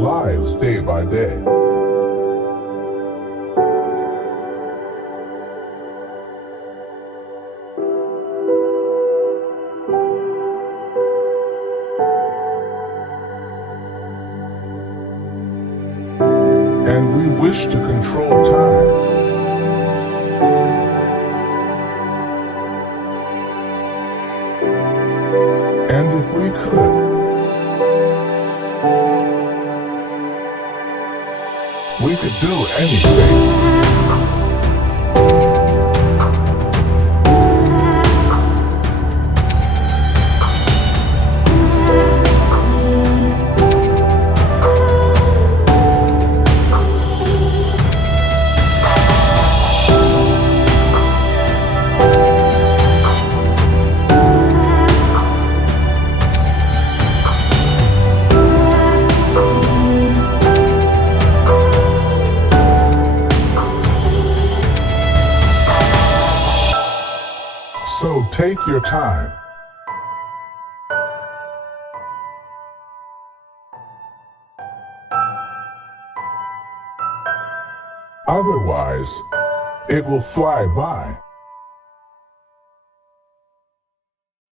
lives day by day. And we wish to control time. And if we could, we could do anything. So take your time. Otherwise, it will fly by.